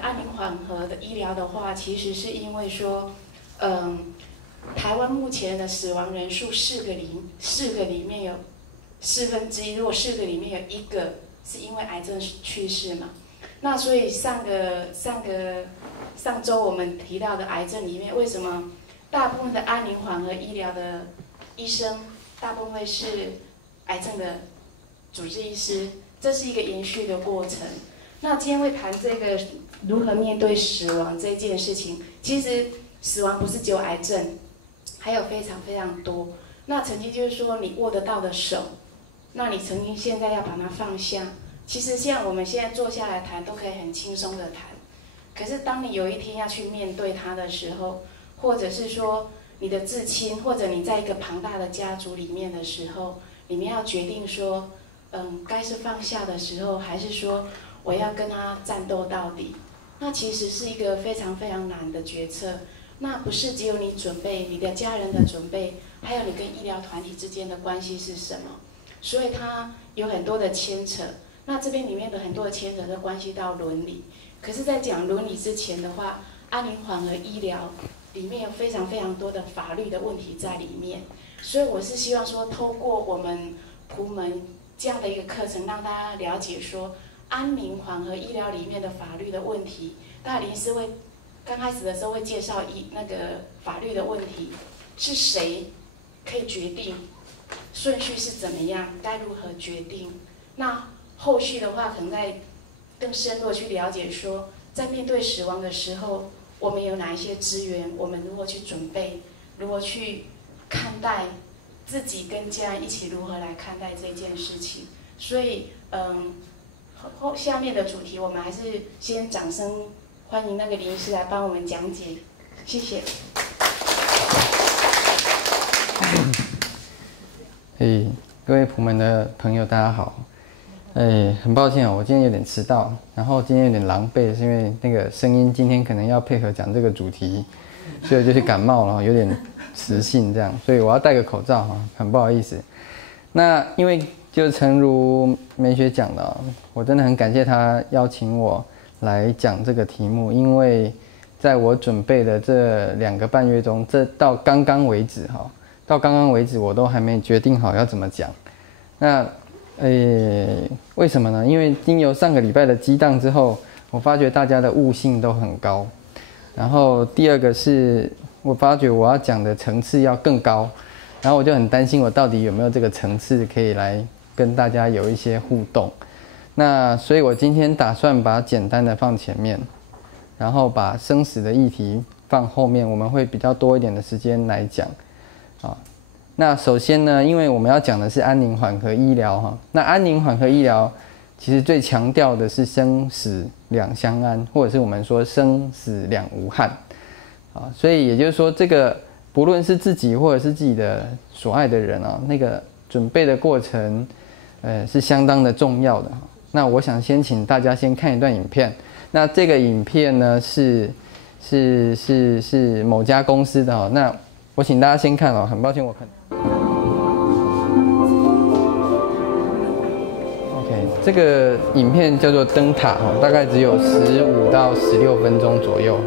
安宁缓和的医疗的话，其实是因为说，台湾目前的死亡人数4个里面有1/4，如果4个里面有1个是因为癌症去世嘛。那所以上周我们提到的癌症里面，为什么大部分的安宁缓和医疗的医生，大部分会是癌症的主治医师？这是一个延续的过程。那今天会谈这个如何面对死亡这件事情。其实死亡不是只有癌症，还有非常非常多。那曾经就是说你握得到的手，那你曾经现在要把它放下。其实像我们现在坐下来谈，都可以很轻松的谈。可是当你有一天要去面对它的时候，或者是说你的至亲，或者你在一个庞大的家族里面的时候，你们要决定说，该是放下的时候，还是说我要跟他战斗到底？那其实是一个非常非常难的决策。那不是只有你准备，你的家人的准备，还有你跟医疗团体之间的关系是什么？所以它有很多的牵扯。那这边里面的很多的牵扯都关系到伦理。可是，在讲伦理之前的话，安宁缓和医疗里面有非常非常多的法律的问题在里面。所以我是希望说，透过我们普门这样的一个课程，让大家了解说，安宁缓和医疗里面的法律的问题。大林医师会刚开始的时候会介绍那个法律的问题，是谁可以决定，顺序是怎么样，该如何决定。那后续的话，可能在更深入的去了解说，在面对死亡的时候，我们有哪一些资源，我们如何去准备，如何去看待自己跟家人一起如何来看待这件事情。所以，下面的主题我们还是先掌声欢迎那个林医师来帮我们讲解，谢谢。各位普门的朋友，大家好。很抱歉我今天有点迟到，然后今天有点狼狈，是因为那个声音今天可能要配合讲这个主题，所以就是感冒了，有点磁性这样，所以我要戴个口罩很不好意思。那因为就诚如梅雪讲的，我真的很感谢他邀请我来讲这个题目，因为在我准备的这2个半月中，到刚刚为止我都还没决定好要怎么讲。那为什么呢？因为经由上个礼拜的激荡之后，我发觉大家的悟性都很高。然后第二个是我发觉我要讲的层次要更高，然后我就很担心我到底有没有这个层次可以来跟大家有一些互动。那所以我今天打算把简单的放前面，然后把生死的议题放后面，我们会比较多一点的时间来讲。那首先呢，因为我们要讲的是安宁缓和医疗那安宁缓和医疗其实最强调的是生死两相安，或者是我们说生死两无憾所以也就是说，这个不论是自己或者是自己的所爱的人那个准备的过程是相当的重要的。那我想先请大家先看一段影片。那这个影片呢是某家公司的那我请大家先看很抱歉我看。OK， 这个影片叫做灯塔大概只有15到16分钟左右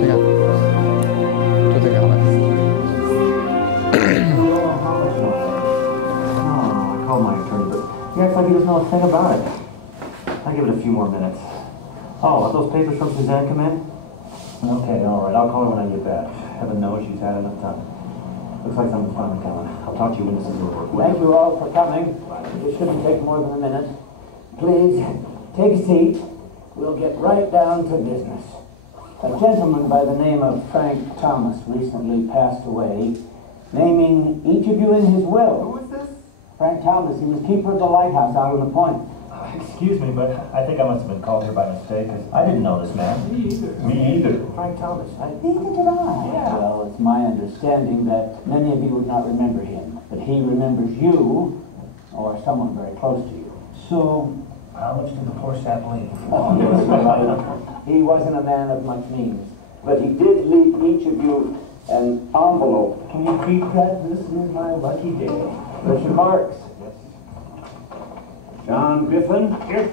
这个就这个好了。I called my attorney, but he acts like he doesn't know a thing about it. I'll give it a few more minutes. Oh, are those papers from Suzanne come in? Okay, all right. I'll call her when I get back. Heaven knows she's had enough time. Looks like something's finally coming. I'll talk to you when this is over. Thank you all for coming. It shouldn't take more than a minute. Please, take a seat. We'll get right down to business. A gentleman by the name of Frank Thomas recently passed away, naming each of you in his will. Who is this? Frank Thomas, he was keeper of the lighthouse out on the point. Excuse me, but I think I must have been called here by mistake, because I didn't know this man. Me either. Frank Thomas. Neither did I. Yeah. Well, it's my understanding that many of you would not remember him, but he remembers you, or someone very close to you. So, how much did the poor sap leave? He wasn't a man of much means, but he did leave each of you an envelope. Can you read that? This is my lucky day. Mr. Marks. John Griffin. Here.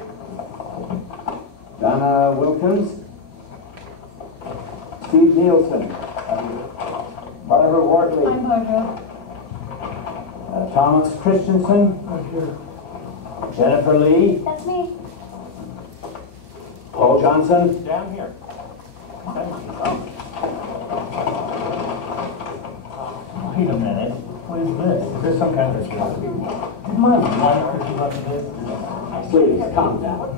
Donna Wilkins. Steve Nielsen. Barbara Wortley. I'm Barbara. Thomas Christensen. I'm here. Jennifer Lee. That's me. Paul Johnson. Down here. Wait a minute. What is this? Is this some kind of recipe? Did my wife put you up to this? Please, calm down.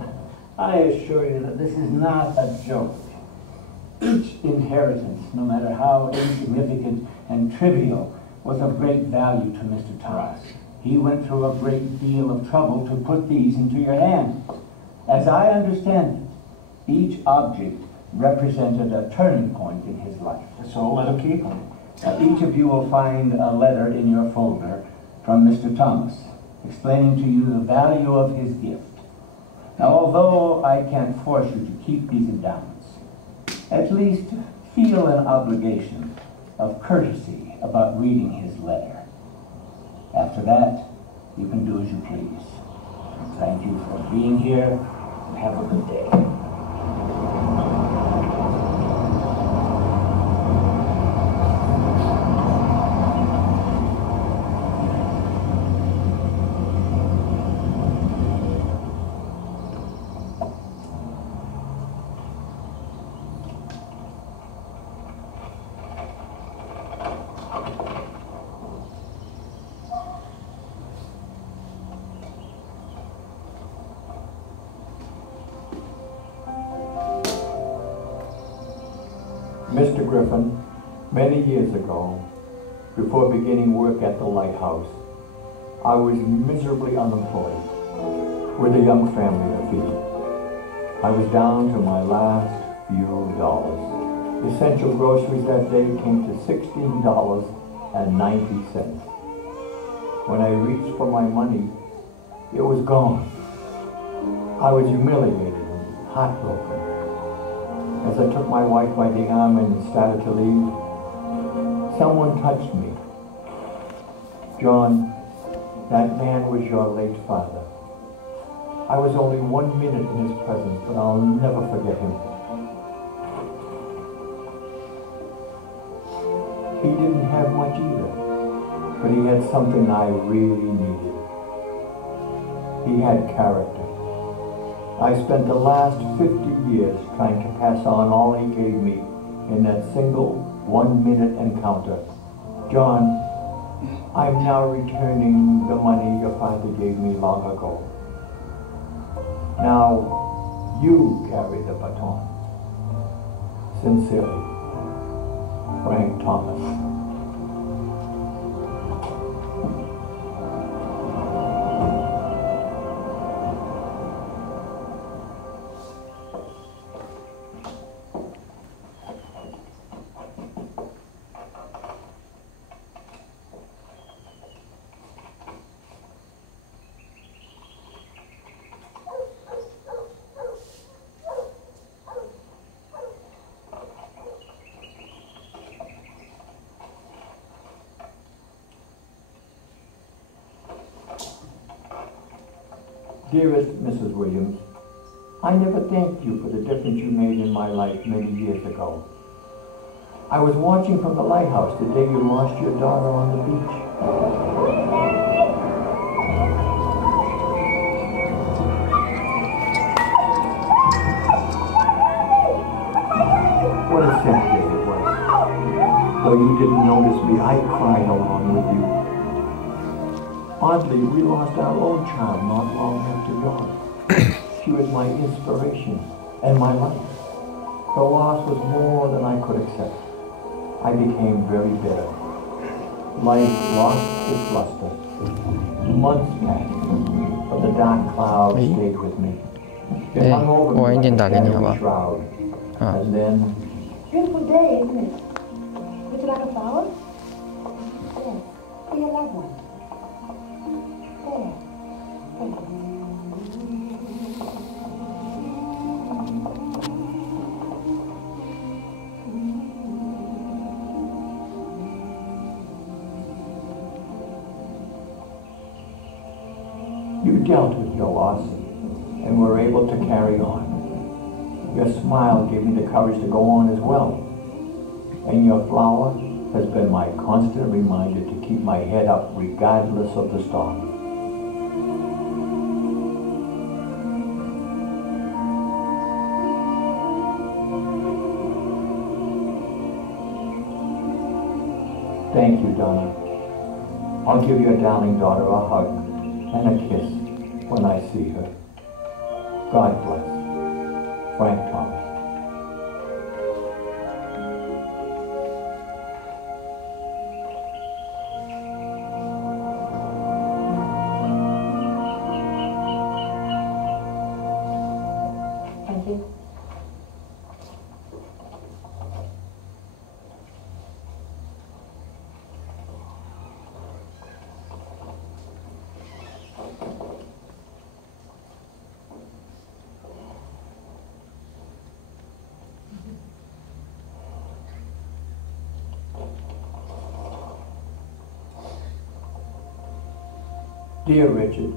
I assure you that this is not a joke. Each inheritance, no matter how insignificant and trivial, was of great value to Mr. Thomas. He went through a great deal of trouble to put these into your hands. As I understand it, each object represented a turning point in his life. So let him keep them. Each of you will find a letter in your folder from Mr. Thomas, explaining to you the value of his gift. Now, although I can't force you to keep these endowments, at least feel an obligation of courtesy about reading his letter. After that, you can do as you please. Thank you for being here, and have a good day. Mr. Griffin, many years ago, before beginning work at the lighthouse, I was miserably unemployed, with a young family to feed. I was down to my last few dollars. Essential groceries that day came to $16.90. When I reached for my money, it was gone. I was humiliated and heartbroken. As I took my wife by the arm and started to leave, someone touched me. John, that man was your late father. I was only 1 minute in his presence, but I'll never forget him. He didn't have much either, but he had something I really needed. He had character. I spent the last 50 years trying to pass on all he gave me in that single 1 minute encounter. John, I'm now returning the money your father gave me long ago. Now, you carry the baton. Sincerely, Frank Thomas. Dearest Mrs. Williams, I never thanked you for the difference you made in my life many years ago. I was watching from the lighthouse the day you lost your daughter on the beach. What a sad day it was. Though you didn't notice me, I cried along with you. Oddly, we lost our own child not long after yours. She was my inspiration and my life. The loss was more than I could accept. I became very bitter. Life lost its luster. Months passed, but the dark cloud stayed with me. It hung over me like a shadowy shroud. And then... Beautiful day, isn't it? Would you like a flower? Yes. For your loved one. There. Thank you. You dealt with your loss and were able to carry on. Your smile gave me the courage to go on as well. And your flower has been my constant reminder to keep my head up regardless of the storm. Thank you, Donna. I'll give your darling daughter a hug and a kiss when I see her. God bless. Frank Thomas. Thank you. Dear Richard,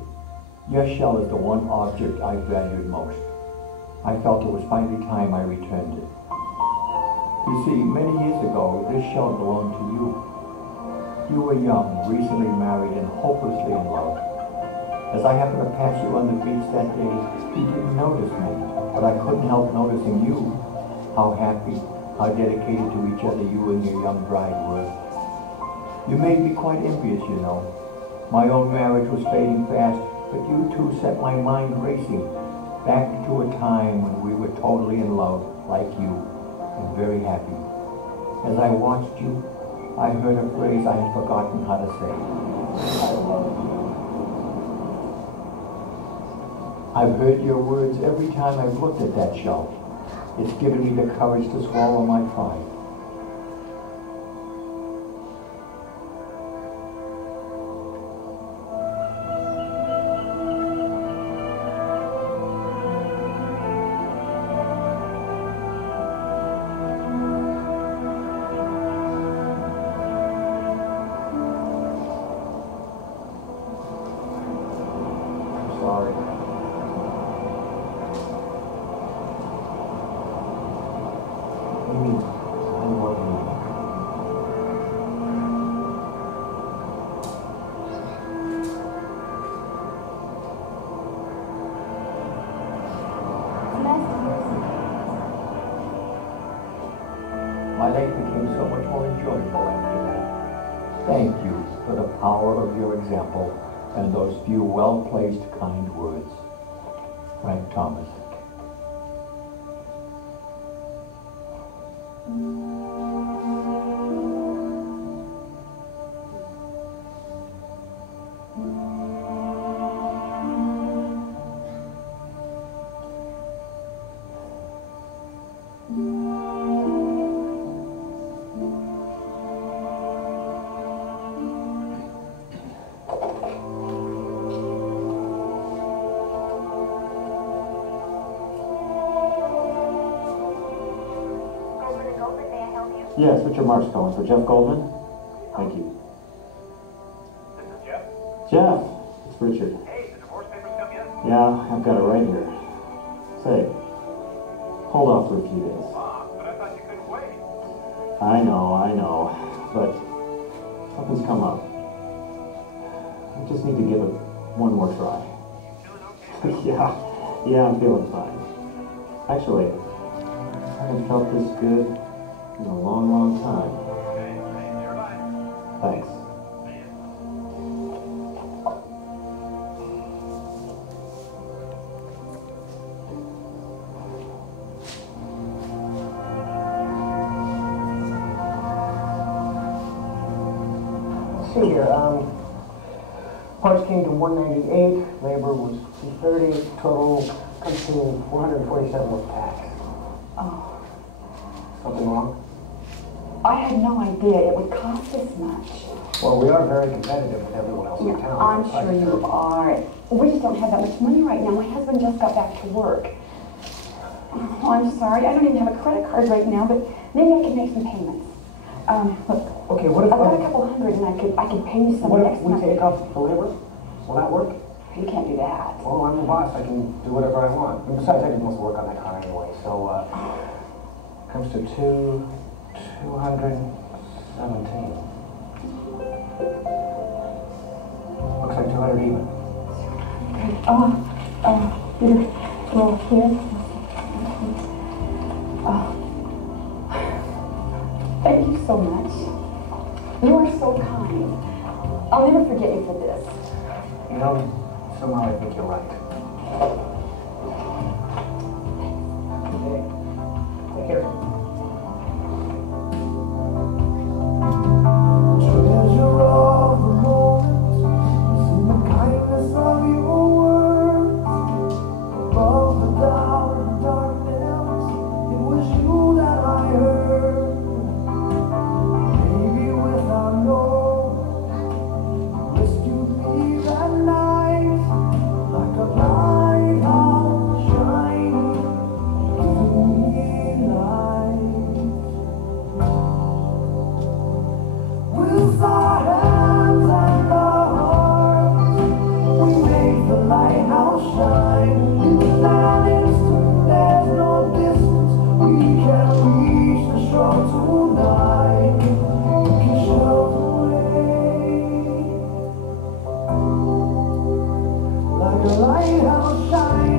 your shell is the one object I valued most. I felt it was finally time I returned it. You see, many years ago, this shell belonged to you. You were young, recently married, and hopelessly in love. As I happened to pass you on the beach that day, you didn't notice me, but I couldn't help noticing you. How happy, how dedicated to each other you and your young bride were. You made me quite envious, you know. My own marriage was fading fast, but you two set my mind racing back to a time when we were totally in love, like you, and very happy. As I watched you, I heard a phrase I had forgotten how to say. I love you. I've heard your words every time I've looked at that shelf. It's given me the courage to swallow my pride. Sorry. Amy, I love you. My life became so much more enjoyable after that. Thank you for the power of your example and those few well-placed kind words. Frank Thomas. Yes, Richard Marks calling for Jeff Goldman. Thank you. This is Jeff. Jeff, it's Richard. Hey, the divorce papers come yet? Yeah, I've got it right here. Say, hold off for a few days. But I thought you couldn't wait. I know, but something's come up. I just need to give it one more try. Feeling okay? Yeah, I'm feeling fine. Actually, I haven't felt this good in a long, long time. Okay, you're fine. Thanks. See here, parts came to 198, labor was 230, total comes to 447 with tax. Oh, Something wrong? I had no idea it would cost this much. Well, we are very competitive with everyone else in Yeah, town. I'm sure you are. We just don't have that much money right now. My husband just got back to work. Oh, I'm sorry. I don't even have a credit card right now, but maybe I can make some payments. Look, Okay, what if I've got a couple hundred, and I could pay you some what next if we month. take off the labor? Will that work? You can't do that. Well, I'm the boss. I can do whatever I want. And besides, I did most of the work on that car anyway. So, comes to 217. Looks like 200 even. Here. Well, here. Thank you so much. You are so kind. I'll never forget you for this. You know, somehow I think you're right. Okay. Take care. Treasure of the moment is in the kindness of your words. Above the doubt and darkness, it was you that I heard. Maybe without knowing, rescued me that night, like a lighthouse shining, giving me light. With our hands and our hearts, we make the lighthouse shine. In that instant, there's no distance. We can reach the shore tonight. We can shelter away like a lighthouse shine.